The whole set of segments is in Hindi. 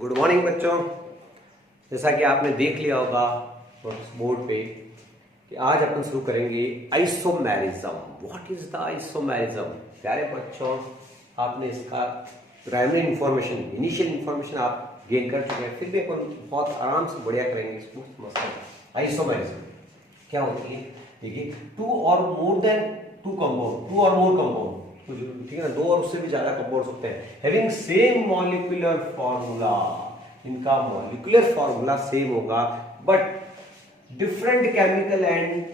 गुड मॉर्निंग बच्चों। जैसा कि आपने देख लिया होगा बोर्ड पे कि आज अपन शुरू करेंगे isomerism. What is the isomerism? प्यारे बच्चों, आपने इसका प्राइमरी इंफॉर्मेशन, इनिशियल इंफॉर्मेशन आप गेन कर चुके हैं, फिर भी अपन बहुत आराम से बढ़िया करेंगे इसको समझते हैं। आइसोमेरिज्म क्या होती है? देखिए, टू और मोर कंपाउंड, ठीक है ना, दो और उससे भी ज्यादा कंपाउंड्स होते हैं हैविंग सेम मॉलिक्यूलर फॉर्मूला। इनका मॉलिक्यूलर फॉर्मूला सेम होगा but different chemical and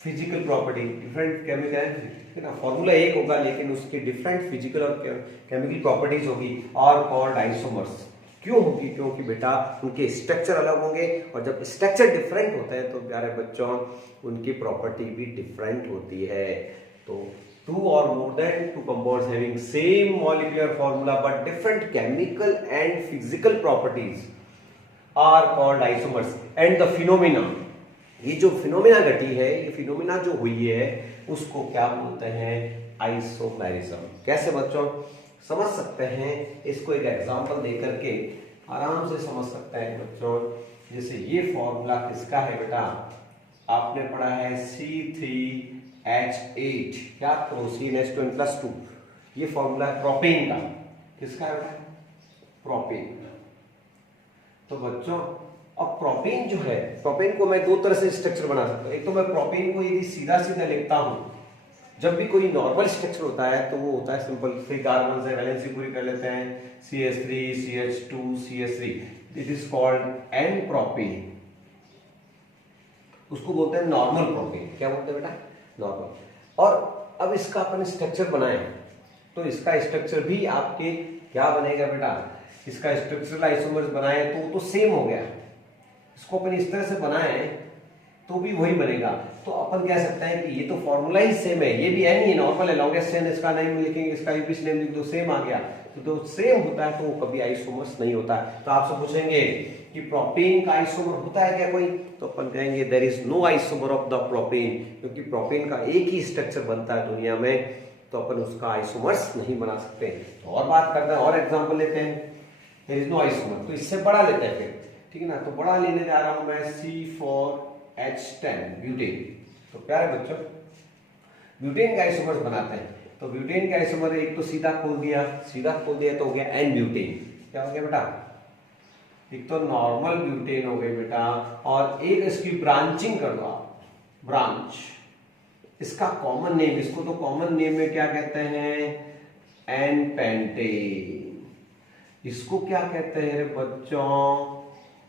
physical property, different chemical and ना, फॉर्मूला एक होगा लेकिन उसकी डिफरेंट फिजिकल और केमिकल प्रॉपर्टीज होगी और कॉल्ड आइसोमर्स। क्यों होगी? क्योंकि बेटा उनके स्ट्रक्चर अलग होंगे और जब स्ट्रक्चर डिफरेंट होता है तो प्यारे बच्चों उनकी प्रॉपर्टी भी डिफरेंट होती है। तो two or more than two compounds having same molecular formula but different chemical and physical properties are called isomers. And the phenomena, ये जो फिनोमिना घटी है, ये फिनोमिना जो हुई है उसको क्या बोलते हैं? आइसोमेरिज्म। कैसे बच्चों समझ सकते हैं? इसको एक एग्जांपल देकर के आराम से समझ सकते हैं बच्चों। जैसे ये फॉर्मूला किसका है बेटा? आपने पढ़ा है C3H8, क्या CnH2n+2। ये फॉर्मूला है प्रोपेन का। किसका है? प्रोपेन। तो बच्चों अब प्रोपेन जो है, प्रोपेन को मैं दो तरह से स्ट्रक्चर बना सकता हूं। एक तो मैं प्रोपेन को यदि सीधा सीधा लिखता हूं, जब भी कोई नॉर्मल स्ट्रक्चर होता है तो वो होता है सिंपल, 3 कार्बन से वैलेंसी पूरी कर लेते हैं, CH3 CH2 CH3, it is called an propane. उसको बोलते हैं नॉर्मल प्रोपेन। क्या बोलते हैं बेटा? नॉर्मल। और अब इसका अपन स्ट्रक्चर बनाए तो इसका स्ट्रक्चर भी आपके क्या बनेगा बेटा? इसका स्ट्रक्चरल आइसोमर्स बनाए तो सेम हो गया। इसको अपन इस तरह से बनाए तो भी वही बनेगा। तो अपन कह सकते हैं कि ये तो फॉर्मूला ही सेम है, ये भी एन ही नॉर्मल है, लॉन्गेस्ट एन इसका नेम लिखेंगे, इसका यूपीस नेम लिख दो, सेम आ गया। तो सेम होता है तो वो कभी आइसोमर्स नहीं होता। तो आपसे पूछेंगे कि प्रोपेन का आइसोमर होता है क्या कोई? तो अपन कहेंगे there is no isomer of the propane, क्योंकि प्रोपेन का एक ही स्ट्रक्चर बनता है दुनिया में, तो अपन उसका आइसोमर्स नहीं बना सकते। तो और बात करते हैं, और एग्जांपल लेते हैं। देयर इज नो आइसोमर, तो इससे बड़ा लेते हैं फिर, ठीक है ना। तो बड़ा लेने जा रहा हूं मैं C4H10 ब्यूटेन। तो प्यारे बच्चों ब्यूटेन का आइसोमर्स बनाते हैं। तो ब्यूटेन का आइसोमर एक तो सीधा खोल दिया तो हो गया एन ब्यूटेन। क्या हो गया बेटा? एक तो नॉर्मल ब्यूटेन हो गई बेटा, और एक इसकी ब्रांचिंग कर दो आप, ब्रांच। इसका कॉमन नेम, इसको तो कॉमन नेम में क्या कहते हैं? N pentane. इसको क्या कहते हैं बच्चों?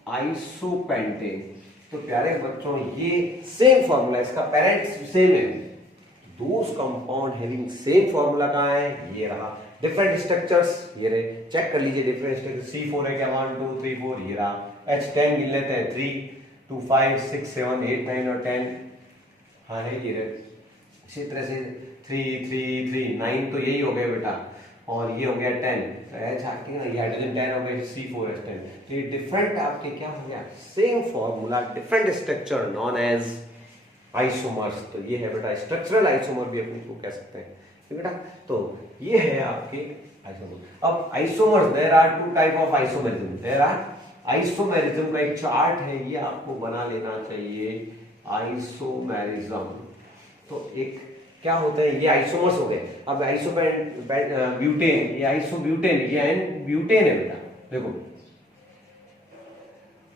आइसोपेंटेन। तो प्यारे बच्चों ये सेम फॉर्मूला, इसका पेरेंट्स सेम है। दोस कंपाउंड हैविंग सेम फॉर्मूला कहां है? ये रहा। डिफरेंट स्ट्रक्चर्स ये रहे, चेक कर लीजिए डिफरेंट स्ट्रक्चर। C4 है क्या? 1 2 3 4, ये रहा। H10 गिन लेते हैं, 3 2 5 6 7 8 9 और 10, हाँ है ये रहे। इसी तरह से 3 3 3 9 तो यही हो गया बेटा, और ये हो गया 10। ये हाइड्रोजन 10 हो गया, C4H10। तो ये डिफरेंट आपके क्या हो गया? Same formula, different structure, known as isomers. तो ये है बेटा स्ट्रक्चरल आइसोमर भी अपन को कह सकते हैं, ठीक बेटा। तो ये है आपके आइसोमर। अब isomers, there are 2 type of isomerism. There are isomerism का एक चार्ट है, ये आपको बना लेना चाहिए। आइसोमेरिज्म तो एक क्या होता है? ये आइसोमर्स हो गए। अब ब्यूटेन, ये आइसोब्यूटेन, ये एन ब्यूटेन है बेटा, देखो।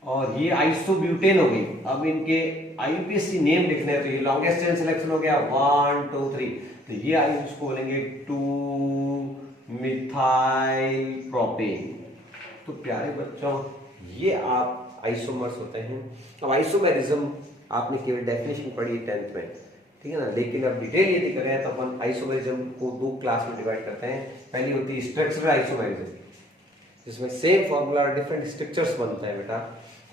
और ये आइसोब्यूटेन हो गई। अब इनके आईयूपीएसी नेम लिखने हैं, तो ये लॉन्गेस्ट चेन सिलेक्शन हो गया 1 2 3। तो ये इसको बोलेंगे 2 मिथाइल प्रोपेन। तो प्यारे बच्चों ये आप आइसोमर्स होते हैं। अब आइसोमेरिज्म आपने केवल डेफिनेशन पढ़ी 10th में, ठीक है ना, लेकिन अब डिटेल यदि करें तो अपन आइसोमेरिज्म को 2 क्लास में डिवाइड करते हैं। पहली होती है स्ट्रक्चरल आइसोमेरिज्म, जिसमें सेम फॉर्मूला और डिफरेंट स्ट्रक्चर्स बनता है बेटा।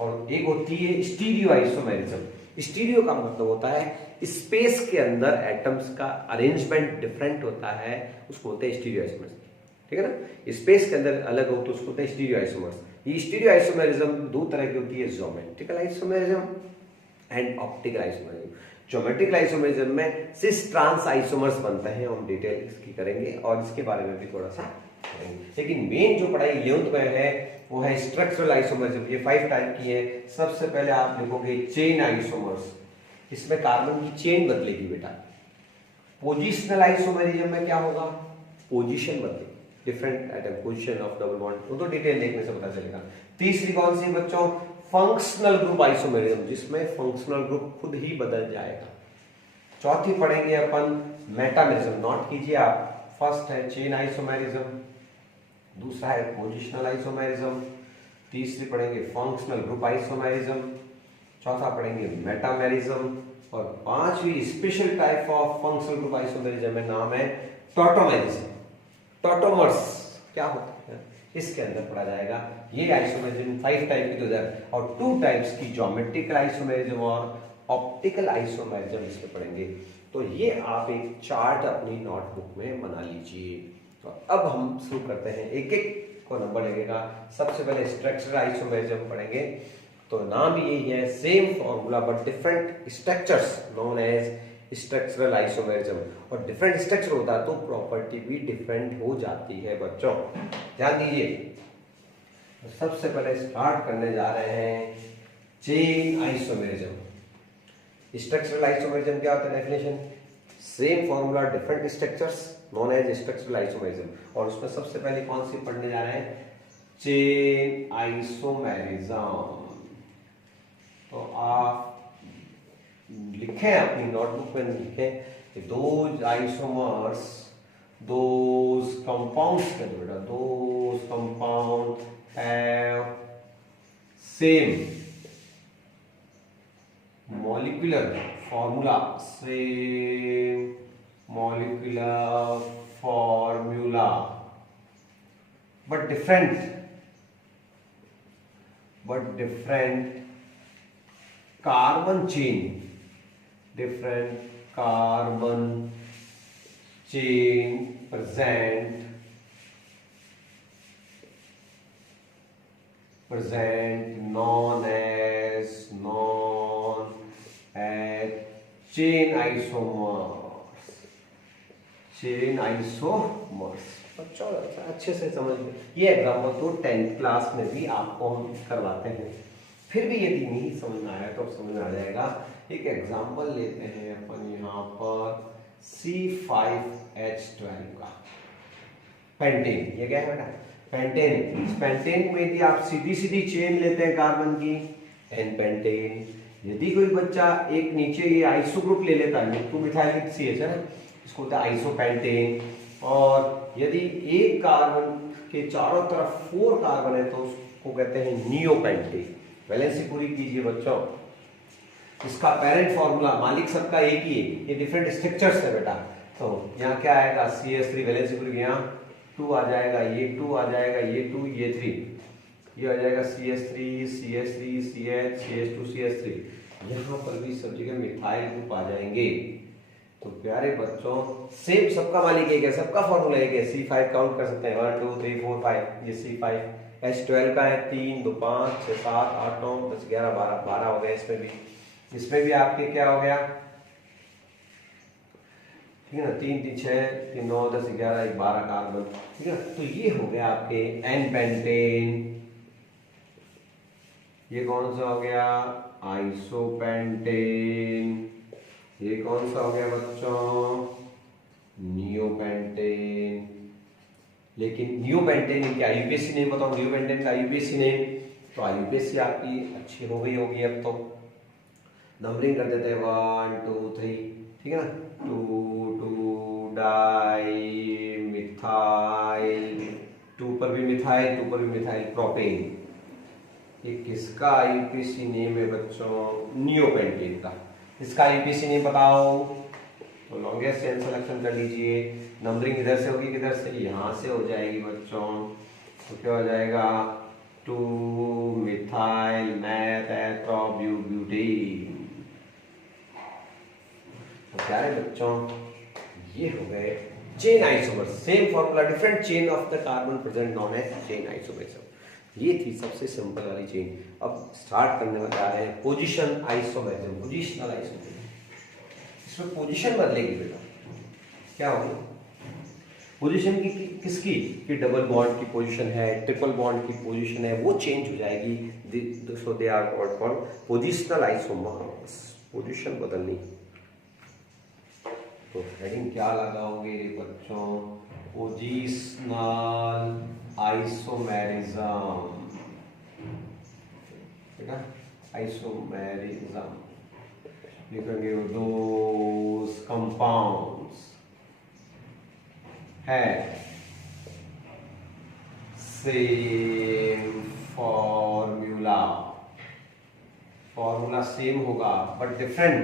और एक होती है स्टीरियो आइसोमेरिज्म। स्टीरियो का मतलब होता है स्पेस के अंदर एटम्स का अरेंजमेंट डिफरेंट होता है, उसको होता है स्टीरियो आइसोमर्स, ठीक है ना। स्पेस के अंदर अलग हो तो उसको होता है स्टीरियो आइसोमर्स। ये स्टीरियो आइसोमेरिज्म 2 तरह की होती है, geometrical isomerism and optical isomerism. Geometrical isomerism में सिस ट्रांस आइसोमर्स बनते हैं, हम डिटेल इसकी करेंगे और इसके बारे में भी थोड़ा सा पढ़ेंगे। लेकिन मेन जो पढ़ाई 11th में है वो है स्ट्रक्चरल आइसोमरिज्म। ये 5 टाइप की है। सबसे पहले आप लिखोगे चेन आइसोमर्स, इसमें कार्बन की चेन बदलेगी बेटा। पोजिशनल आइसोमरिज्म में क्या होगा, पोजीशन बदलेगी, different atom position of double bond, वो तो डिटेल देखने से पता चलेगा। तीसरी कौन सी बच्चों, फंक्शनल ग्रुप आइसोमरिज्म, जिसमें फंक्शनल ग्रुप खुद ही बदल जाएगा। चौथी पढ़ेंगे अपन मेटामरिज्म, नोट कीजिए आप। फर्स्ट है चेन आइसोमरिज्म, दूसरा है पोजिशनल आइसोमरिज्म, तीसरी पढ़ेंगे फंक्शनल ग्रुप आइसोमरिज्म, चौथा पढ़ेंगे मेटामरिज्म, और पांचवी special type of functional group isomerism में नाम है टॉटोमरिज्म। टॉटोमर्स क्या होता है इसके अंदर पढ़ा जाएगा। ये आइसोमरिज्म 5 टाइप की 2000 और 2 टाइप्स की ज्योमेट्रिकल आइसोमरिज्म और ऑप्टिकल आइसोमरिज्म इसमें पढ़ेंगे। तो ये आप एक चार्ट अपनी नोटबुक में बना लीजिए। तो अब हम शुरू करते हैं, एक एक को नंबर लगेगा। सबसे पहले स्ट्रक्चरल आइसोमरिज्म पढ़ेंगे। तो नाम यही है, same formula but different structures known as structural isomerism. और डिफरेंट स्ट्रक्चर होता है तो प्रॉपर्टी भी डिफरेंट हो जाती है बच्चों, ध्यान दीजिए। तो सबसे पहले स्टार्ट करने जा रहे हैं चेन आइसोमरिज्म। स्ट्रक्चरल आइसोमरिज्म क्या होता है, definition, same formula different structures known as structural isomerism. और उसमें सबसे पहले कौन सी पढ़ने जा रहे हैं, चेन आइसोमरिज्म। तो आप लिखें अपनी नोटबुक में, लिखें दोज आइसोमर्स, दोज कंपाउंड्स के बेटा, those compound have same molecular formula, same molecular formula but different carbon chain, different carbon chain present known as chain isomers, chain isomers। बच्चों अच्छे से समझ में, ये एग्जाम्पल तो 10th क्लास में भी आपको हम करवाते हैं। फिर भी यदि नहीं समझ में आया तो समझ में आ जाएगा। एक एग्जाम्पल लेते हैं अपन यहाँ पर C5H12 का, पेंटेन। ये क्या है बेटा, पेंटेन। इस पेंटेन में यदि आप सीधी सीधी चेन लेते हैं कार्बन की, एन पेंटेन। यदि कोई बच्चा एक नीचे ये आइसो ग्रुप ले लेता है, 2 मिथाइल CH है ना, इसको होता है आइसोपेंटेन। और यदि एक कार्बन के चारों तरफ 4 कार्बन है तो उसको कहते हैं नियोपेंटेन। वैलेंसी पूरी कीजिए बच्चों। इसका पेरेंट फॉर्मूला, मालिक सबका एक ही है, ये डिफरेंट स्ट्रक्चर्स है बेटा। तो यहाँ क्या आएगा, CH3 वैलेंसी पूरी, यहाँ 2 आ जाएगा, ये 2 आ जाएगा, ये 2, ये 3, ये आ जाएगा CH3 CH3 CH CH2 CH3। यहाँ पर भी सब जगह मिथाइल ग्रुप आ जाएंगे। तो प्यारे बच्चों, सेम सबका मालिक एक है, सबका फॉर्मूला एक है। C5 काउंट कर सकते हैं, 1 2 3 4 5। ये C5 H12 का है, 3 2 5 6 7 8 9 10 11 12 हो गया। इसमें भी आपके क्या हो गया, ठीक है ना, 3 3 6 3 9 10 11 12 कार्बन, ठीक है। तो ये हो गया आपके एन पेंटेन। ये कौन सा हो गया, आइसोपेंटेन। ये कौन सा हो गया बच्चों, नियोपेंटेन। लेकिन नियोपेंटेन क्या यूपीएससी नेम बताओ, नियोपेंटेन का यूपीएससी नेम, तो यूपीएससी आपकी अच्छी हो गई होगी। अब तो नंबरिंग कर देते हैं 1 2 3, ठीक है ना। 2 2 डाई मिथाइल, 2 पर भी मिथाइल, 2 पर भी मिथाइल प्रोपेन। ये किसका यूपीएससी नेम है बच्चों, नियोपेंटेन का। इसका यूपीएससी नेम बताओ, तो लॉन्गेस्ट चेन सिलेक्शन कर लीजिए। नंबरिंग इधर से होगी, किधर से, यहाँ से हो जाएगी बच्चों। तो क्या हो जाएगा, 2 मिथाइल मेथाइलोब्यूटेन। तो प्यारे बच्चों, ये हो गए chain isomers. Same formula, different chain of the carbon present known as chain isomers. ये थी सबसे सिंपल वाली चेन। अब स्टार्ट करने जा रहे हैं पोजीशन आइसोमरिज्म, पोजीशनल आइसोमरिज्म। इसमें पोजीशन बदलेगी बेटा, क्या होगी, पोजीशन की किसकी, कि डबल बॉन्ड की पोजीशन है, ट्रिपल बॉन्ड की पोजीशन है, वो चेंज हो जाएगी। So they are called positional isomers, position बदलनी। तो हेडिंग क्या लगाओगे बच्चों, पोजिशनल आइसोमेरिज्म, ठीक है, आइसोमेरिज्म लिखेंगे, those compounds have same formula, formula same होगा but different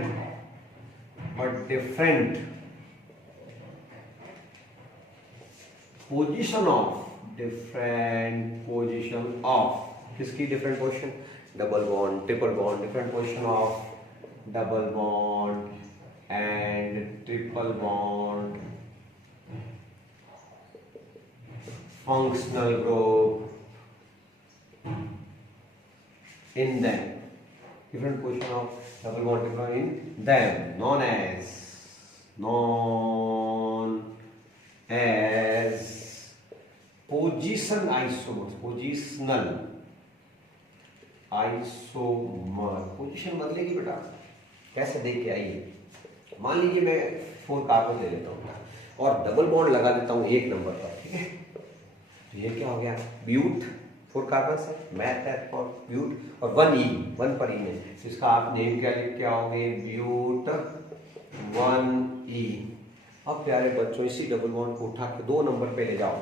position of, different position of, किसकी different position, double bond, triple bond, different position of double bond and triple bond, functional group in them, different position of double bond in them, known as position isomers, positional isomer। Position बदलेगी बेटा, कैसे देख के आइए, मान लीजिए मैं 4 कार्बन ले लेता हूँ और डबल बॉन्ड लगा देता हूँ 1 नंबर पर, ठीक है, तो ये क्या हो गया, ब्यूट, 4 कार्बन है, मैथ है फॉर ब्यूट, और 1 ई, 1 पर ई में, तो इसका आप नेम क्या लिख के आओगे, ब्यूट 1 ई। अब प्यारे बच्चों इसी डबल बॉन्ड को उठा के 2 नंबर पे ले जाओ,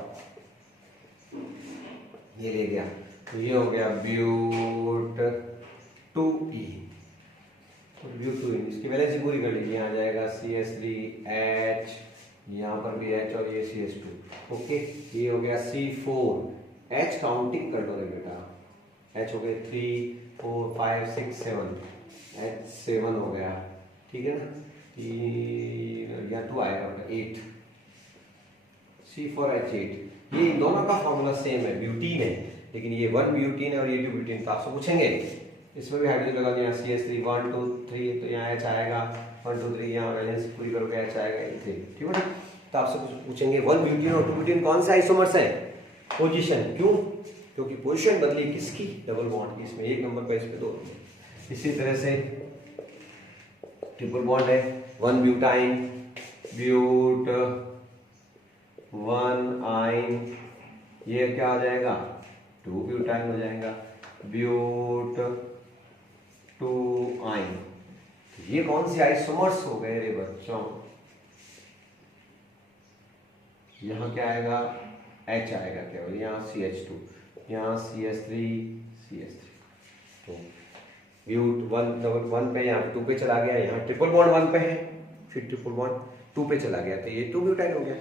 ये ले गया, तो ये हो गया ब्यूट 2 ई, ब्यूट 2 ई, इसकी वैलेंसी पूरी कर लीजिए, यहाँ जाएगा CH3H, यहाँ पर भी H और ये CH2, ओके, ये हो गया C4, H काउंटिंग कर दोगे बेटा, H हो गए 3 4 5 6 7, H 7 हो गया, ठीक है ना, यहाँ 2 आएगा 8, C4H8, ये दोनों का फॉर्मूला सेम है, ब्यूटीन है, लेकिन ये 1 ब्यूटीन है और ये 2 ब्यूटीन, तो आपसे पूछेंगे इसमें भी हाइड्रोजन लगा दिया, CH3 1 2 3, तो यहाँ H आएगा 1 2 3, यहाँ वैलेंस पूरी करोगे H आएगा 3, ठीक है ना, तो आपसे पूछेंगे 1 ब्यूटीन और 2 ब्यूटीन कौन से आइसोमर्स है, पोजीशन, क्यों, क्योंकि पोजीशन बदली किसकी, डबल बॉन्ड की, इसमें 1 नंबर पर, इस पे 2 नंबर। इसी तरह से ट्रिपल बॉन्ड है, 1 ब्यूटाइन, ब्यूट 1 आइन, ये क्या हो जाएगा, 2 ब्यूटाइन हो जाएगा, ब्यूट 2 आइन। ये कौन सी आइसोमर्स हो गए रे बच्चों, यहाँ क्या आएगा, H आएगा केवल, यहाँ CH2, यहाँ CH3, तो ब्यूट 1 पे, यहाँ पे 2 पे चला गया, यहाँ ट्रिपल बॉन्ड 1 पे है, फिर ट्रिपल बॉन्ड 2 पे चला गया, तो ये 2 ब्यूटाइन हो गया।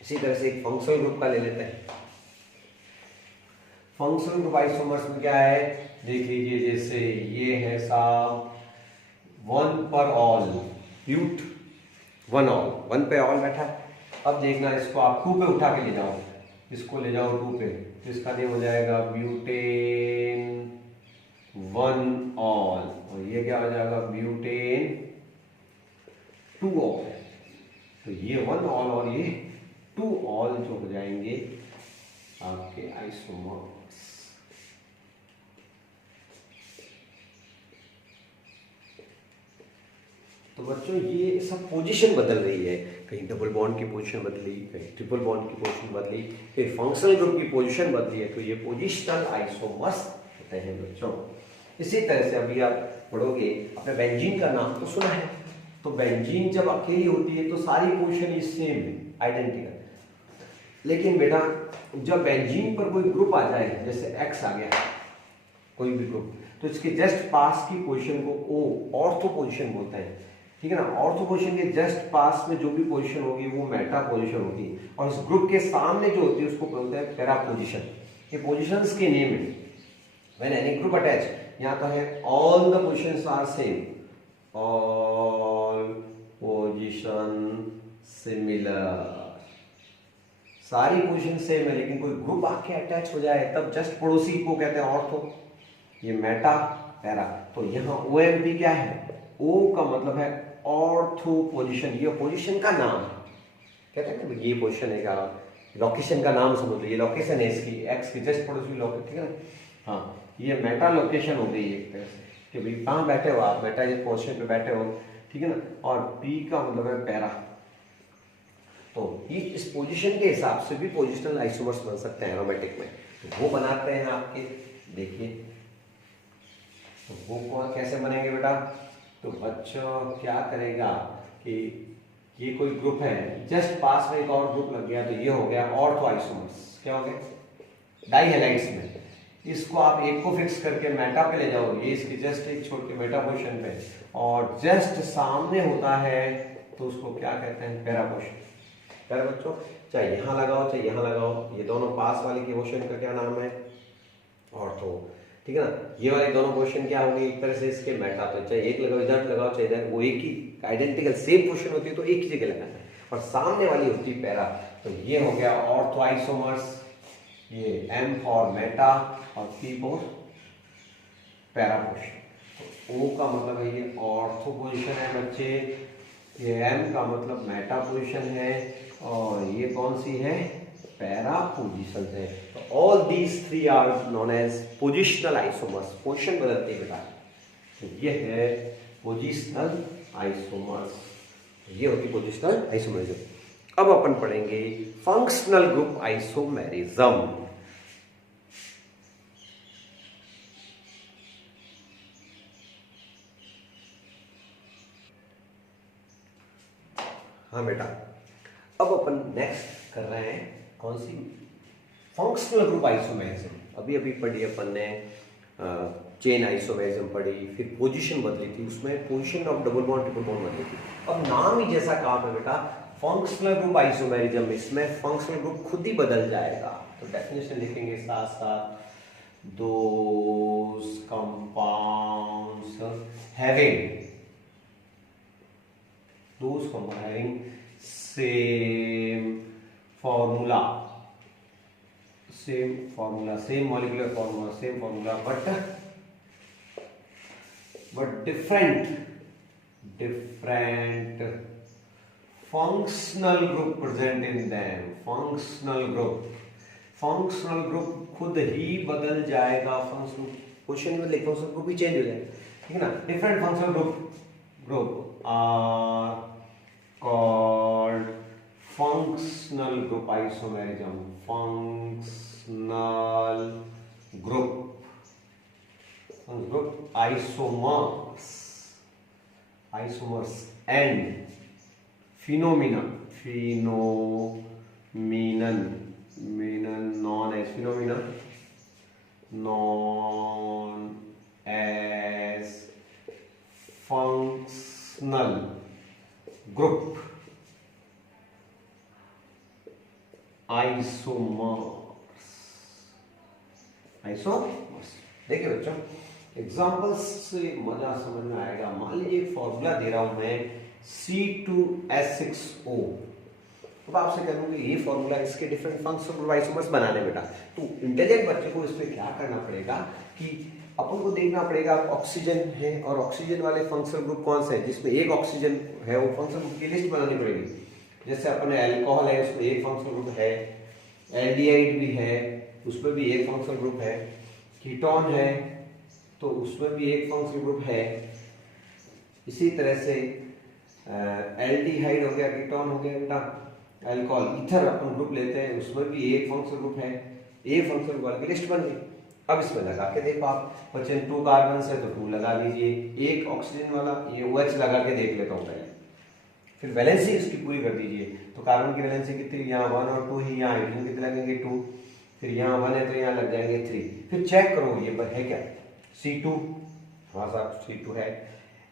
इसी तरह से एक फंक्शनल ग्रुप का ले लेते हैं, फंक्शनल ग्रुप आइसोमर्स में क्या है, देख लीजिए, जैसे ये है साहब 1 पर ऑल, ब्यूट 1 ऑल, 1 पे ऑल बैठा है, अब देखना इसको आप 2 पे उठा के ले जाओ, इसको ले जाओ 2 पे, तो इसका नेम हो जाएगा ब्यूटेन 1 ऑल, और ये क्या हो जाएगा, ब्यूटेन 2 ऑल, तो ये 1 ऑल और ये 2 ऑल जो हो जाएंगे आपके आइसोमर्स। तो बच्चों ये सब पोजीशन बदल रही है, कहीं डबल बॉन्ड की पोजीशन बदली, कहीं ट्रिपल बॉन्ड की पोजीशन बदली, फिर फंक्शनल ग्रुप की पोजीशन बदली है, तो ये पोजिशनल आइसोमर्स होते हैं बच्चों। इसी तरह से अभी आप पढ़ोगे, आपने बेंजीन का नाम तो सुना है, तो बेंजीन जब अकेली होती है तो सारी पोजीशन सेम है, आइडेंटिकल, लेकिन बेटा जब बेंजीन पर कोई ग्रुप आ जाए, जैसे X आ गया कोई भी ग्रुप, तो इसके जस्ट पास की पोजीशन को O ऑर्थो पोजीशन बोलते हैं, ठीक है ना, ऑर्थो पोजीशन के जस्ट पास में जो भी पोजीशन होगी वो मेटा पोजीशन होगी, और इस ग्रुप के सामने जो होती है उसको बोलते हैं पैरा पोजीशन। ये पोजीशंस के नेम है। व्हेन एनी ग्रुप अटैच, यहाँ तो है all the positions are same, all position similar, सारी पोजीशन सेम है, लेकिन कोई ग्रुप आके अटैच हो जाए तब जस्ट पड़ोसी को कहते हैं ऑर्थो, ये मेटा पैरा। तो यहाँ OMP क्या है, O का मतलब है ऑर्थो पोजीशन, ये पोजीशन का नाम है, कहते हैं ना ये पोजीशन है, क्या लोकेशन का नाम समझ लो, ये लोकेशन है इसकी, एक्स की जस्ट पड़ोसी लोकेशन, ठीक है ना। हाँ, ये मेटा लोकेशन हो गई एक तरह से कि भाई कहाँ बैठे हो आप, मेटा ये पोजीशन पे बैठे हो, ठीक है ना। और पी का मतलब है पैरा, तो ये इस पोजीशन के हिसाब से भी पोजिशनल आइसोमर्स बन सकते हैं एरोमेटिक में। तो वो बनाते हैं आपके, देखिए तो वो कौन कैसे बनेंगे बेटा। तो बच्चों क्या करेगा कि ये कोई ग्रुप है, जस्ट पास में एक और ग्रुप लग गया, तो ये हो गया ऑर्थो आइसोमर्स, क्या हो गया डाई हैलाइड्स में। इसको आप एक को फिक्स करके मेटा पे ले जाओगे, ये इसकी जस्ट एक छोड़ के मेटा पोजीशन पे, और जस्ट सामने होता है तो उसको क्या कहते हैं पैरा पोजीशन। पैरा बच्चों चाहे यहाँ लगाओ चाहे यहाँ लगाओ, ये दोनों पास वाले की पोजीशन का क्या नाम है ऑर्थो, ठीक है ना। ये वाली दोनों पोजीशन क्या होगी एक तरह से इसके मेटा, तो चाहे एक लगाओ इधर लगाओ चाहे इधर, वो एक ही आइडेंटिकल सेम पोजीशन होती है तो एक ही जगह लगाना है, और सामने वाली होती है पैरा। तो ये हो गया ऑर्थो आइसोमर्स, ये M फॉर मेटा और P फॉर पैरा पोजीशन। तो O का मतलब है ये ऑर्थो पोजीशन है बच्चे, ये M का मतलब मेटा पोजीशन है, और ये कौन सी है पैरा पोजीशन है। तो all these three are known as positional isomers, position बदलते हैं बेटा। तो ये है पोजिशनल आइसोमर्स, ये होती पोजिशनल आइसोमरिज्म। अब अपन पढ़ेंगे फंक्शनल ग्रुप आइसोमेरिज्म। हाँ बेटा, अब अपन नेक्स्ट कर रहे हैं कौन सी फंक्शनल ग्रुप आइसोमेरिज्म। अभी अभी पढ़ी अपन ने चेन आइसोमेरिज्म पढ़ी, फिर पोजीशन बदली थी, उसमें position of double bond triple bond बदली थी। अब नाम ही जैसा काम है बेटा फंक्शनल ग्रुप आइसोमेरिज्म, इसमें फंक्शनल ग्रुप खुद ही बदल जाएगा। तो डेफिनेशन लिखेंगे साथ साथ, those compounds having same formula, same molecular formula, same formula, but different functional group present in them. functional group खुद ही बदल जाएगा, फंक्शनल क्वेश्चन में लिखो सब ग्रुप ही चेंज हो जाएगा, ठीक है ना। Different functional group are called functional group isomerism. Functional group isomers and phenomenon known as functional group isomers. देखिए बच्चों एग्जांपल्स से मजा समझ में आएगा। मान लीजिए फॉर्मूला दे रहा हूं मैं C2H6O, अब आपसे करूंगी ये फॉर्मूला इसके डिफरेंट फंक्शनल ग्रुप आइसोमर्स बनाने बेटा। तो इंटेलिजेंट बच्चे को इसमें क्या करना पड़ेगा कि अपन को देखना पड़ेगा ऑक्सीजन है और ऑक्सीजन वाले फंक्शनल ग्रुप कौन से हैं, जिसमें एक ऑक्सीजन है वो फंक्शनल ग्रुप की लिस्ट बनानी पड़ेगी। जैसे अपन अल्कोहल है उसमें एक फंक्शनल ग्रुप है, एल्डिहाइड भी है उसमें भी एक फंक्शनल ग्रुप है, कीटोन है तो उसमें भी एक फंक्शनल ग्रुप है। इसी तरह से एल्डिहाइड हो गया, कीटोन हो गया बेटा, अल्कोहल, ईथर अपन ग्रुप लेते हैं उसमें भी एक फंक्शनल ग्रुप है, एक फंक्शनल ग्रुप की लिस्ट बन गई। अब इसमें लगा के देखो आप, बच्चे 2 कार्बन है तो 2 लगा लीजिए, एक ऑक्सीजन वाला ये OH लगा के देख लेता हूँ पहले, फिर वैलेंसी इसकी पूरी कर दीजिए। तो कार्बन की वैलेंसी कितनी, यहाँ 1 और 2 ही, यहाँ हाइड्रोजन कितने लगेंगे 2, फिर यहाँ 1 है तो यहाँ लग जाएंगे 3। फिर चेक करो ये है क्या C2, हाँ साहब C2 है,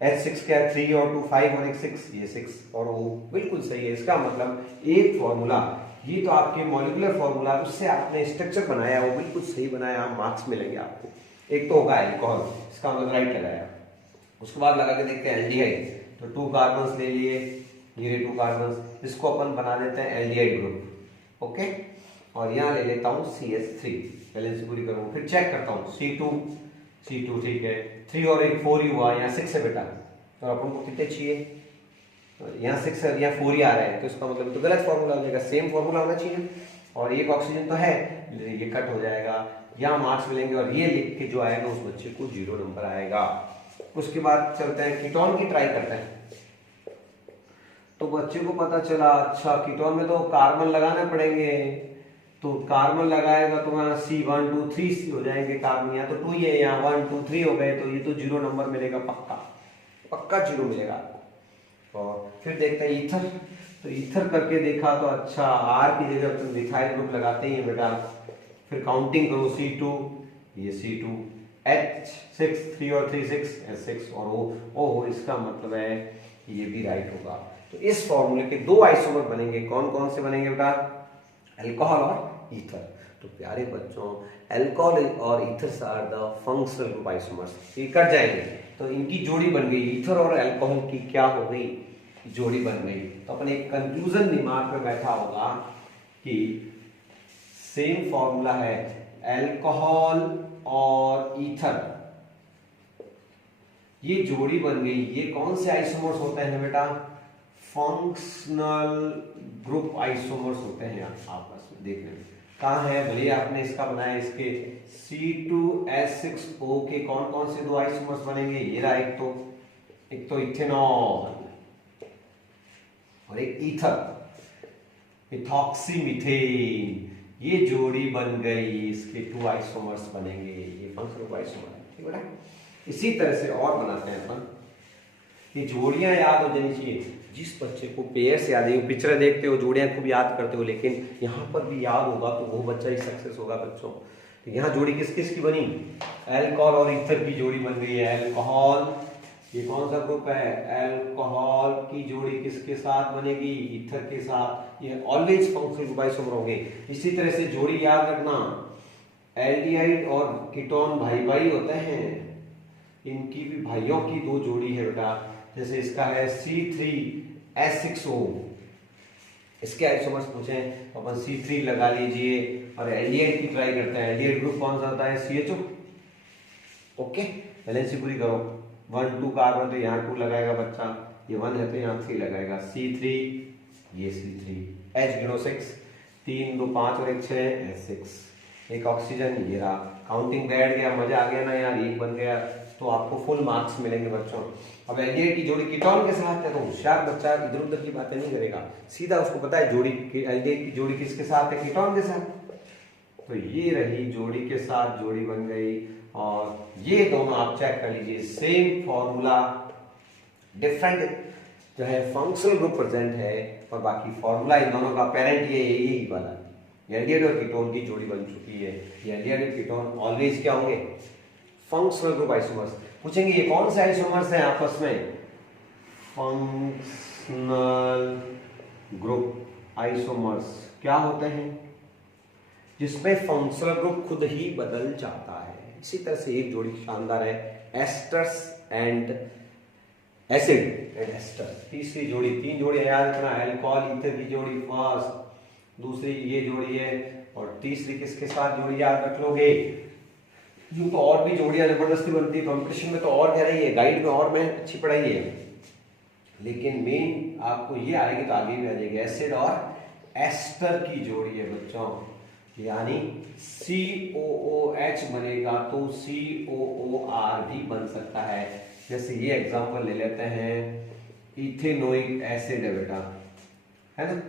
H6 क्या 3 और 2 5 और 1 6, ये 6 और O बिल्कुल सही है। इसका मतलब एक फॉर्मूला, ये तो आपके मॉलिक्यूलर फॉर्मूला उससे आपने स्ट्रक्चर बनाया वो बिल्कुल सही बनाया, आप मार्क्स मिलेंगे आपको। एक तो होगा अल्कोहल, इसका मतलब राइट लगाया। उसके बाद लगा के देखते हैं एल्डिहाइड, तो 2 कार्बन्स ले लिए, ये 2 कार्बन्स, इसको अपन बना देते हैं एल्डिहाइड ग्रुप, ओके। और यहाँ ले लेता हूँ CH3, बैलेंस पूरी करूँ, फिर चेक करता हूँ C2 ठीक है, 3 और 1 4 ही हुआ, यहाँ 6 है बेटा, तो अपन को कितने चाहिए यहाँ 6 या 4 ही आ रहा है, तो इसका मतलब तो गलत फॉर्मूला हो जाएगा, सेम फॉर्मूला होना चाहिए। और एक ऑक्सीजन तो है, ये कट हो जाएगा, यहाँ मार्क्स मिलेंगे और ये लिख के जो आएगा उस बच्चे को 0 नंबर आएगा। उसके बाद चलते हैं कीटोन की ट्राई करते हैं। तो बच्चे को पता चला अच्छा कीटोन में तो कार्बन लगाने पड़ेंगे, तो कार्बन लगाएगा तो यहाँ C1 2 3 हो जाएंगे कार्बन, यहाँ तो 2 ही है, यहाँ 1 2 3 हो गए, तो ये तो 0 नंबर मिलेगा, पक्का पक्का 0 मिलेगा। और फिर देखते हैं ईथर, तो ईथर करके देखा तो अच्छा R की जगह तो मिथाइल ग्रुप लगाते ही है बेटा। फिर काउंटिंग करो C2, ये C2, H6 3 और 3 6 H6 और O, इसका मतलब है ये भी राइट होगा। तो इस फॉर्मूले के 2 आइसोमर बनेंगे, कौन कौन से बनेंगे बेटा? अल्कोहल और ईथर। तो प्यारे बच्चों, अल्कोहल और ether are the functional group isomers, ये कट जाएंगे तो इनकी जोड़ी बन गई, ईथर और अल्कोहल की क्या हो गई? जोड़ी बन गई। तो अपन एक कंक्लूजन दिमाग में बैठा होगा कि सेम फॉर्मूला है अल्कोहल और ईथर, ये जोड़ी बन गई। ये कौन से आइसोमर्स होते हैं बेटा? फंक्शनल ग्रुप आइसोमर्स होते हैं आपस में। देखने में कहाँ है भले आपने इसका बनाया, इसके C2H6O के कौन कौन से 2 आइसोमर्स बनेंगे? ये रहा, एक तो इथेनॉल और एक ईथर, इथॉक्सीमीथेन, ये जोड़ी बन गई, इसके 2 आइसोमर्स बनेंगे, ये फंक्शनल ग्रुप आइसोमर है। ठीक बेटा, इसी तरह से और बनाते हैं अपन, ये जोड़ियां याद हो जानी चाहिए। जिस बच्चे को पेयर्स याद है, पिक्चर देखते हो जोड़ियां खूब याद करते हो, लेकिन यहाँ पर भी याद होगा तो वो बच्चा ही सक्सेस होगा बच्चों। तो यहाँ जोड़ी किस किस की बनी? अल्कोहल और ईथर की जोड़ी बन गई है। अल्कोहल, ये कौन सा ग्रुप है? अल्कोहल की जोड़ी किसके साथ बनेगी? ईथर के साथ। ये ऑलवेज फंक्शनल ग्रुप आइसोमर होंगे। इसी तरह से जोड़ी याद रखना, एल्डिहाइड और कीटोन भाई भाई होते हैं, इनकी भी भाइयों की 2 जोड़ी है बेटा। जैसे इसका है C3H6O, इसके आइसोमर्स पूछे तो अपन C3 लगा लीजिए। और एल्डिहाइड की ट्राई करते हैं, एल्डिहाइड ग्रुप कौन सा होता है? CHO। ओके, बैलेंस पूरी करो, 1 2 कार्बन तो यहाँ 2 लगाएगा बच्चा, ये 1 है तो यहाँ 3 लगाएगा, C3, ये C3, H गिनो 6, 3 2 5 और 1 6 H6, एक ऑक्सीजन, ये रहा। काउंटिंग बैठ गया, मजा आ गया ना यार, एक बन गया तो आपको फुल मार्क्स मिलेंगे बच्चों। अब एल्डिहाइड की जोड़ी कीटोन के साथ है तो होशियार बच्चा इधर उधर की बातें नहीं करेगा, सीधा उसको पता है जोड़ी एल्डिहाइड की जोड़ी किसके साथ है? कीटोन के साथ। तो ये रही जोड़ी के साथ जोड़ी बन गई। और ये दोनों आप चेक कर लीजिए, सेम फॉर्मूला, डिफरेंट जो है फंक्शनल ग्रुप प्रेजेंट है, और बाकी फॉर्मूला इन दोनों का पेरेंट ये यही वाला, एल्डिहाइड और कीटोन की जोड़ी बन चुकी है। ये एल्डिहाइड और कीटोन ऑलवेज क्या होंगे? Functional group isomers. पूछेंगे ये कौन से आइसोमर्स हैं आपस में? फंक्शनल ग्रुप आइसोमर्स क्या होते हैं? जिसमें फंक्शनल ग्रुप खुद ही बदल जाता है। इसी तरह से एक जोड़ी शानदार है, esters and acid and ester. तीसरी जोड़ी, 3 जोड़ी याद रखना, अल्कोहल ईथर की जोड़ी फर्स्ट, दूसरी ये जोड़ी है, और तीसरी किसके साथ जोड़ी याद रख लोगे? यूं तो और भी जोड़ियां जबरदस्ती बनती है, कंपटीशन में तो और कह रही है, गाइड में और मैं अच्छी पढ़ाई है, लेकिन मेन आपको ये आएगी तो आगे भी आ जाएगी। एसिड और एस्टर की जोड़ी है बच्चों, यानी COOH बनेगा तो COOR भी बन सकता है। जैसे ये एग्जांपल ले लेते हैं, इथेनोइक एसिड है बेटा, है ना,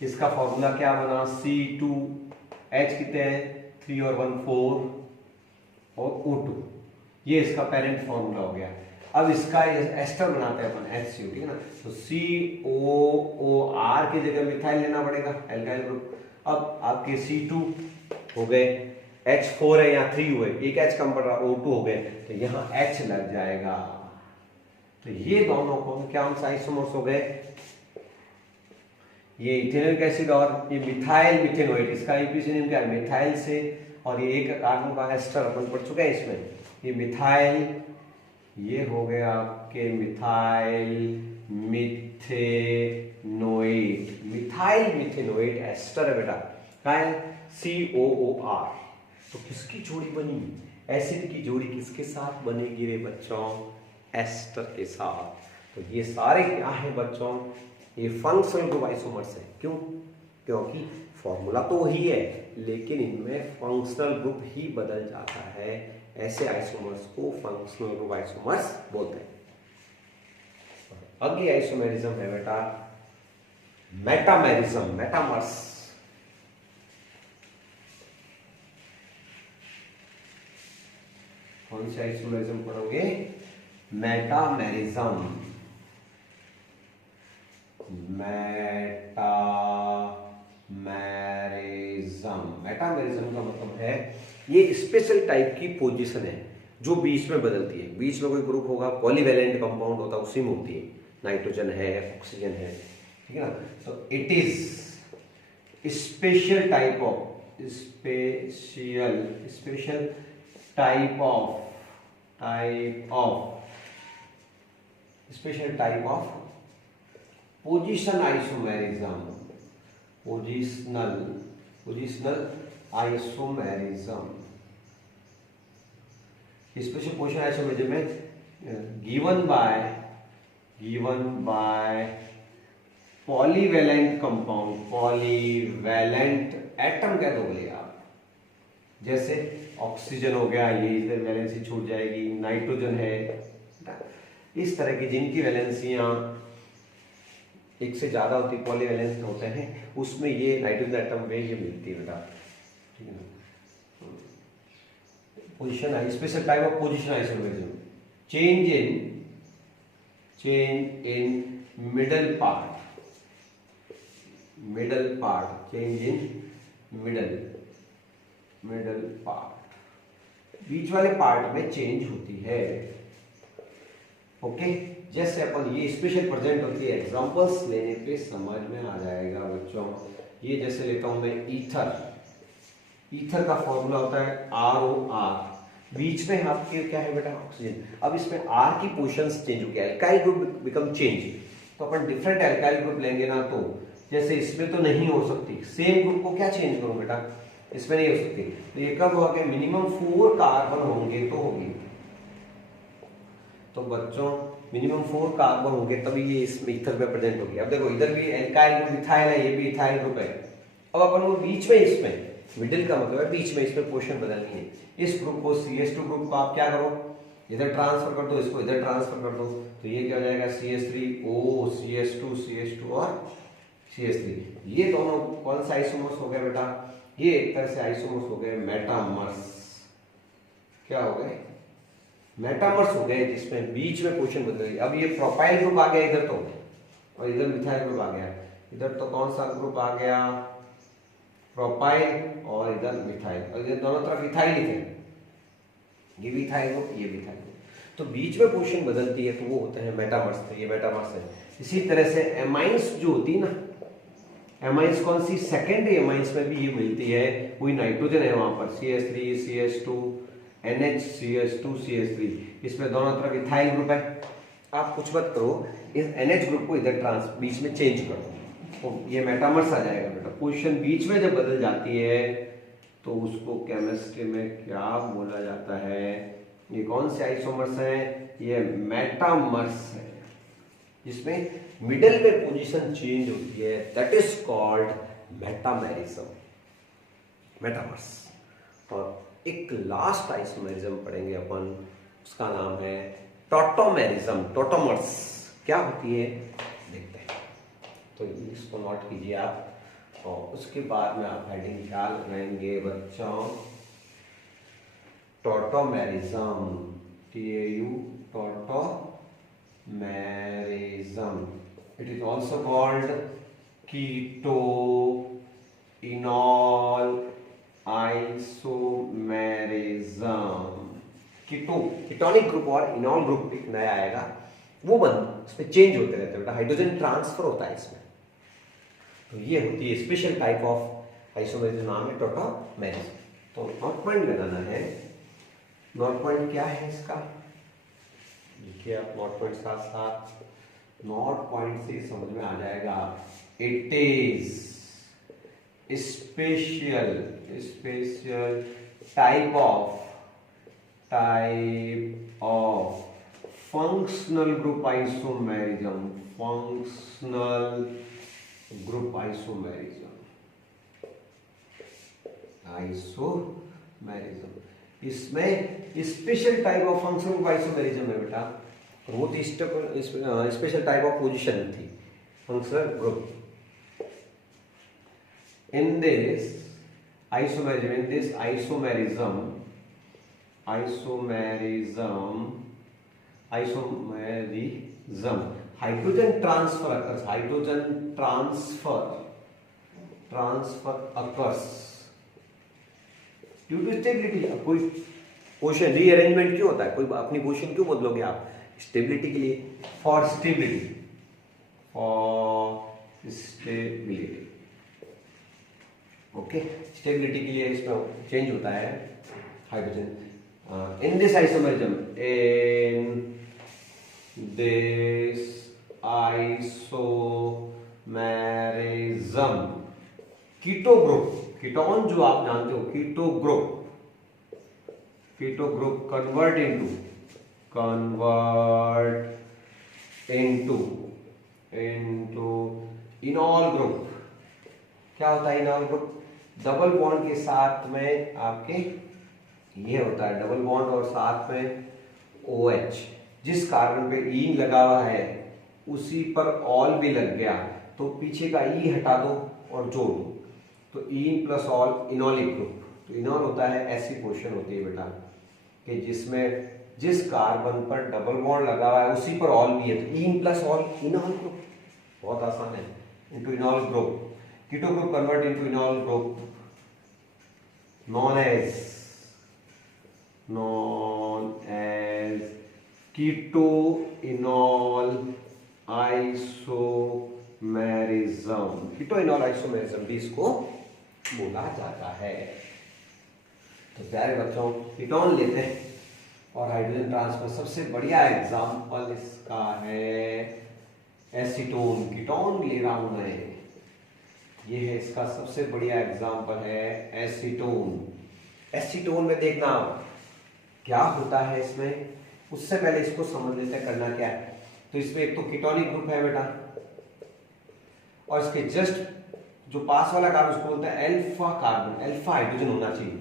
इसका फॉर्मूला क्या बना? C2H कितने हैं? 3 और 1 4 और O2, ये इसका पेरेंट फॉर्मूला हो गया। अब इसका एस्टर बनाते हैं अपन HCO, ठीक है ना, तो COOR की जगह मिथाइल लेना पड़ेगा, एल्काइल ग्रुप। अब आपके C2 हो गए, H4 है, यहाँ 3 हुए, एक H कम पड़ रहा, O2 हो गए, तो यहाँ H लग जाएगा। तो ये दोनों कौन सा आइसोमर्स हो गए? ये इथेनोइक एसिड और ये मिथाइल मिथेनोएट, इसका यूपीसी नेम क्या है? मिथाइल से, और ये एक कार्बन का एस्टर अपन पढ़ चुके हैं इसमें, ये मिथाइल, ये हो गया आपके methyl methanoate, methyl methanoate ester है बेटा, क्या है? COOR। तो किसकी जोड़ी बनी? एसिड की जोड़ी किसके साथ बनेगी रे बच्चों? एस्टर के साथ। तो ये सारे क्या है बच्चों, ये फंक्शनल ग्रुप आइसोमर्स है। क्यों? क्योंकि फॉर्मूला तो वही है लेकिन इनमें फंक्शनल ग्रुप ही बदल जाता है। ऐसे आइसोमर्स को फंक्शनल ग्रुप आइसोमर्स बोलते हैं। अगली आइसोमेरिज्म है बेटा मेटामेरिज्म, मेटामर्स। कौन सी आइसोमेरिज्म पढ़ोगे? मेटामेरिज्म। मेटामेरिज्म का मतलब है ये स्पेशल टाइप की पोजीशन है जो बीच में बदलती है। बीच में कोई ग्रुप होगा, पॉलीवैलेंट कंपाउंड होता है, उसी में होती है। नाइट्रोजन है, ऑक्सीजन है, ठीक है ना। तो it is special type of special type of position isomerism, positional isomerism. Special position isomerism में given by polyvalent compound, polyvalent atom कह दो बोले आप। जैसे ऑक्सीजन हो गया, ये इधर वैलेंसी छूट जाएगी, नाइट्रोजन है, इस तरह की जिनकी वैलेंसियां एक से ज्यादा होती, पॉलीवैलेंस होते हैं, उसमें ये नाइट्रोजन एटम में ये मिलती है बेटा, ठीक है ना। Position special type of position isomerism, change in middle part, change in middle part, बीच वाले पार्ट में चेंज होती है। ओके, जैसे अपन ये स्पेशल प्रेजेंट होती है, एग्जांपल्स लेने पे समझ में आ जाएगा बच्चों। ये जैसे लेता हूं मैं ईथर का फॉर्मूला होता है ROR, बीच में आपके क्या है बेटा, ऑक्सीजन। अब इसमें R की पोजीशंस चेंज हो गया, एल्काइल ग्रुप बिकम चेंज, तो अपन डिफरेंट एल्काइल ग्रुप लेंगे ना, तो जैसे इसमें तो नहीं हो सकती, सेम ग्रुप को क्या चेंज करूं बेटा, इसमें नहीं हो सकती। तो ये कब होगा कि मिनिमम 4 कार्बन होंगे तो होगी। तो बच्चों मिनिमम 4 कार्बन होंगे तभी ये इसमें ईथर पे प्रेजेंट होगी। अब देखो इधर भी एल्काइल ग्रुप इथाइल है, ये भी इथाइल ग्रुप है। अब अपन को बीच में, इसमें मिडिल का मतलब है बीच में, इसमें पोजीशन बदलनी है। इस ग्रुप को CH2 ग्रुप को आप क्या करो, इधर ट्रांसफर कर दो, इसको इधर ट्रांसफर कर दो, तो ये क्या हो जाएगा CH3O, CH2 और CH3। ये दोनों कौन सा आइसोमर्स हो गए बेटा, ये एक तरह से आइसोमर्स हो गए मेटामर्स। क्या हो गए, मेटामर्स हो गए, जिसमें बीच में पोजीशन बदल गई। अब ये प्रोपाइल ग्रुप आ गया इधर तो, और इधर मिथाइल ग्रुप आ गया। इधर तो कौन सा ग्रुप आ गया, प्रोपाइल, और इधर मिथाइल, और इधर दोनों तरफ इथाइल ही थे, ये भी इथाइल ग्रुप, ये भी इथाइल ग्रुप। तो बीच में पोजीशन बदलती है तो वो होते हैं मेटामर्स, तो ये मेटामर्स है। इसी तरह से एमाइंस जो होती है ना, एमाइंस कौन सी, सेकेंडरी एमाइंस में भी ये मिलती है, कोई नाइट्रोजन है वहां पर, CH3 CH2 NH CH2 CH3, इसमें दोनों तरफ इथाइल ग्रुप है। आप कुछ मत करो, इस NH ग्रुप को इधर बीच में चेंज करो, तो ये मेटामर्स आ जाएगा बेटा। पोजीशन बीच में जब बदल जाती है तो उसको केमिस्ट्री में क्या बोला जाता है, ये कौन से आइसोमर्स हैं, ये मेटामर्स है, जिसमें मिडिल में पोजीशन चेंज होती है, that is called metamerism, metamers. और एक लास्ट आइसोमेरिज्म पढ़ेंगे अपन, उसका नाम है टॉटोमेरिज्म, टॉटोमर्स। क्या होती है देखते हैं, तो इसको नोट कीजिए आप, और उसके बाद में आप हेडिंग ख्याल रखेंगे बच्चों। Tautomerism, TAU, tautomerism, it is also called keto-enol isomerism। Ketonic group और इनॉल ग्रुप एक नया आएगा, वो उसमें चेंज होते रहते हैं बेटा, हाइड्रोजन ट्रांसफर होता है इसमें। तो ये होती है स्पेशल टाइप ऑफ आइसोमेरिज्म, नाम है टॉटोमेरिज्म। तो नोट पॉइंट लगाना है, नोट पॉइंट क्या है इसका, देखिए आप नोट पॉइंट साथ साथ, नोट पॉइंट से समझ में आ जाएगा। It is special type of functional group isomerism, functional group isomerism, isomerism, इसमें special type of functional group isomerism है बेटा, वो तो स्पेशल टाइप ऑफ पोजीशन थी functional group. In this isomerism, hydrogen transfer occurs due to stability। अब कोई पोजीशन रीअरेंजमेंट क्यों होता है, कोई अपनी पोजीशन क्यों बदलोगे आप, स्टेबिलिटी के लिए, फॉर स्टेबिलिटी, ओके, स्टेबिलिटी के लिए इसमें चेंज होता है hydrogen. In this isomerism, keto group, ketone जो आप जानते हो, keto group convert into enol group. क्या होता है इनॉल ग्रुप? डबल बॉन्ड के साथ में आपके ये होता है डबल बॉन्ड और साथ में OH, जिस कार्बन पे ई लगा हुआ है उसी पर ऑल भी लग गया, तो पीछे का ई हटा दो और जोड़ दो, तो इन प्लस ऑल इनॉलिक ग्रुप। तो इनॉल होता है, ऐसी पोजीशन होती है बेटा कि जिसमें जिस कार्बन पर डबल बॉन्ड लगा हुआ है उसी पर ऑल भी है, तो ene plus ol enol group. बहुत आसान है, into enol group. Keto group convert into enol group known as keto-enol isomerism, keto-enol isomerism भी इसको बोला जाता है। तो प्यारे बच्चों, कीटोन लेते हैं और हाइड्रोजन ट्रांसफर, सबसे बढ़िया एग्जाम्पल इसका है एसीटोन। कीटोन ले रहा हूं मैं, ये है इसका सबसे बढ़िया एग्जाम्पल है एसीटोन। एसीटोन में देखना क्या होता है इसमें, उससे पहले इसको समझ लेते हैं करना क्या है। तो इसमें एक तो कीटोनिक ग्रुप है बेटा, और इसके जस्ट जो पास वाला कार्बन उसको बोलते हैं अल्फा कार्बन, अल्फा हाइड्रोजन होना चाहिए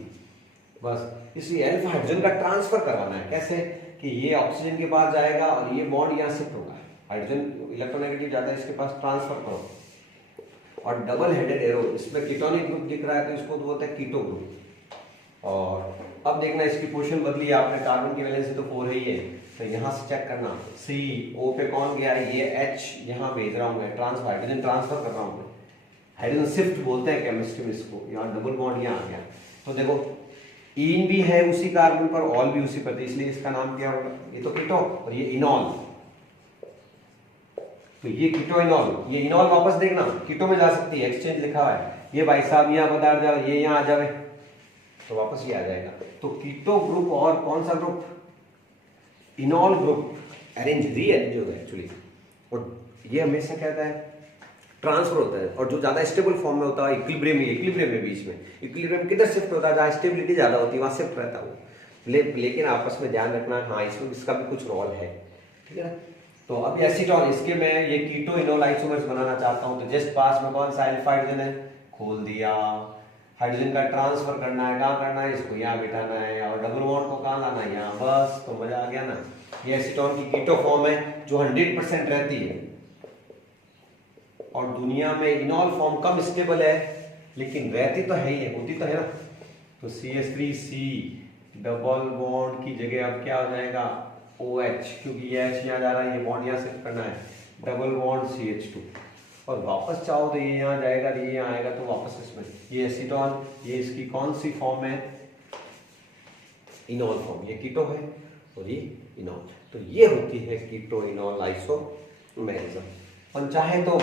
बस। इसलिए अल्फा हाइड्रोजन का ट्रांसफर करवाना है। कैसे कि ये ऑक्सीजन के पास जाएगा और ये बॉन्ड यहाँ शिफ्ट होगा, हाइड्रोजन इलेक्ट्रोनेगेटिव जाता है इसके पास, ट्रांसफर करो। और डबल हेडेड एरो, इसमें कीटोनिक ग्रुप दिख रहा है तो इसको बोलते हैं कीटो ग्रुप। और अब देखना इसकी पोजीशन बदली है आपने, कार्बन की वैलेंसी तो 4 ही है, तो यहाँ से चेक करना CO पे कौन गया है, ये H यहाँ भेज रहा हूँ मैं, ट्रांसफर हाइड्रोजन ट्रांसफर कर रहा हूँ मैं, हाइड्रोजन शिफ्ट बोलते हैं केमिस्ट्री में इसको। यहाँ डबल बॉन्ड यहाँ आ गया, तो देखो इन भी है उसी कार्बन पर, ऑल भी उसी पर, इसलिए इसका नाम क्या होगा, ये तो कीटो और ये इनॉल, तो ये कीटो इनॉल। ये इनॉल वापस देखना कीटो में जा सकती है, एक्सचेंज लिखा हुआ है, ये भाई साहब यहाँ बता जाओ, ये यहाँ आ जाए तो वापस ये आ जाएगा। तो कीटो ग्रुप और कौन सा ग्रुप, इनॉल ग्रुप रीअरेंज होगा एक्चुअली, और ये हमेशा कहता है ट्रांसफर होता है, और जो ज्यादा स्टेबल फॉर्म में होता है इक्विलिब्रियम में बीच में, इक्विलिब्रियम किधर शिफ्ट होता है, जहाँ स्टेबिलिटी ज्यादा होती है वहां शिफ्ट रहता है वो। लेकिन आपस में ध्यान रखना, हाँ इसमें इसका भी कुछ रोल है, ठीक है ना। तो अब एसीटोन, इसके मैं ये कीटो इनोल आइसोमर्स बनाना चाहता हूं, तो जस्ट पास में कौन सा अल्फा हाइड्रोजन है, खोल दिया, हाइड्रोजन का ट्रांसफर करना है, कहाँ करना है, इसको यहाँ बिठाना है, और डबल बॉन्ड को कहाँ लाना है, यहाँ, बस तो मजा आ गया ना। ये एसीटोन की कीटो फॉर्म है जो 100% रहती है, और दुनिया में इनॉल फॉर्म कम स्टेबल है, लेकिन रहती तो है ही है, होती तो है ना। तो CH3C डबल बॉन्ड की जगह अब क्या हो जाएगा OH, क्योंकि ये H यहाँ जा रहा है, ये बॉन्ड यहाँ शिफ्ट करना है, डबल बॉन्ड CH2, और वापस चाहो तो ये यहाँ जाएगा, ये यहाँ आएगा, तो वापस इसमें ये एसीटोन, ये इसकी कौन सी फॉर्म है, इनॉल फॉर्म, ये कीटो है और ये इनॉल, तो ये होती है कीटो इनॉल आइसोमेरिज्म। हम चाहे तो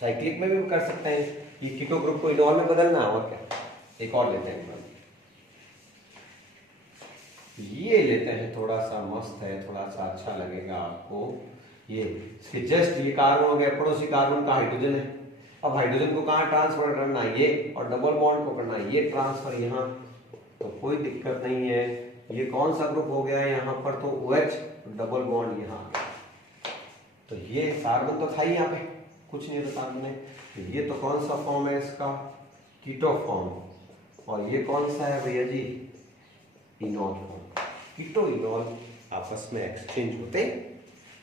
साइक्लिक में भी कर सकते हैं, ये कीटो ग्रुप को इनॉल में बदलना, और क्या। एक और लेते हैं, ये लेते हैं, थोड़ा सा मस्त है, थोड़ा सा अच्छा लगेगा आपको। ये इसके जस्ट ये कार्बन हो गया, पड़ोसी कार्बन का हाइड्रोजन है, अब हाइड्रोजन को कहाँ ट्रांसफर करना है, ये, और डबल बॉन्ड को करना है ये ट्रांसफर यहाँ, तो कोई दिक्कत नहीं है। ये कौन सा ग्रुप हो गया है यहाँ पर, तो OH डबल बॉन्ड यहाँ, तो ये कार्बन तो था ही यहाँ पे, कुछ नहीं था कार्बन में। ये तो कौन सा फॉर्म है इसका, कीटो फॉर्म, और ये कौन सा है भैया जी, इनॉल फॉर्म। कीटो इनॉल आपस में एक्सचेंज होते,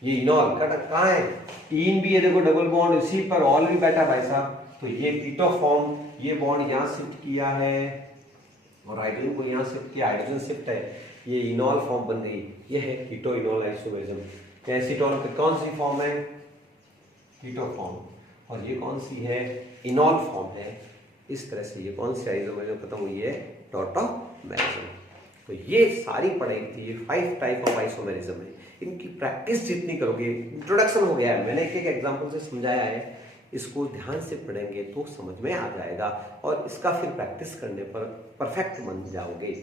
ये इनॉल कहाँ है, इन भी है देखो डबल बॉन्ड इसी पर, ऑल भी बैठा भाई साहब, तो ये कीटो फॉर्म, ये बॉन्ड यहाँ शिफ्ट किया है और हाइड्रोजन को यहाँ शिफ्ट किया, हाइड्रोजन शिफ्ट है, ये इनॉल फॉर्म बन गई, ये है कीटो इनॉल आइसोमेरिज्म। एसीटोन की कौन सी फॉर्म है, कीटो फॉर्म, और ये कौन सी है, इनॉल फॉर्म है। इस तरह से ये कौन सी आइसोमेरिज्म खत्म हुई है, टॉटोमेरिज्म। तो ये सारी पढ़ाई थी, ये 5 टाइप ऑफ आइसोमेरिज्म है। इनकी प्रैक्टिस जितनी करोगे, इंट्रोडक्शन हो गया है, मैंने एक एक एग्जांपल से समझाया है, इसको ध्यान से पढ़ेंगे तो समझ में आ जाएगा और इसका फिर प्रैक्टिस करने पर परफेक्ट बन जाओगे।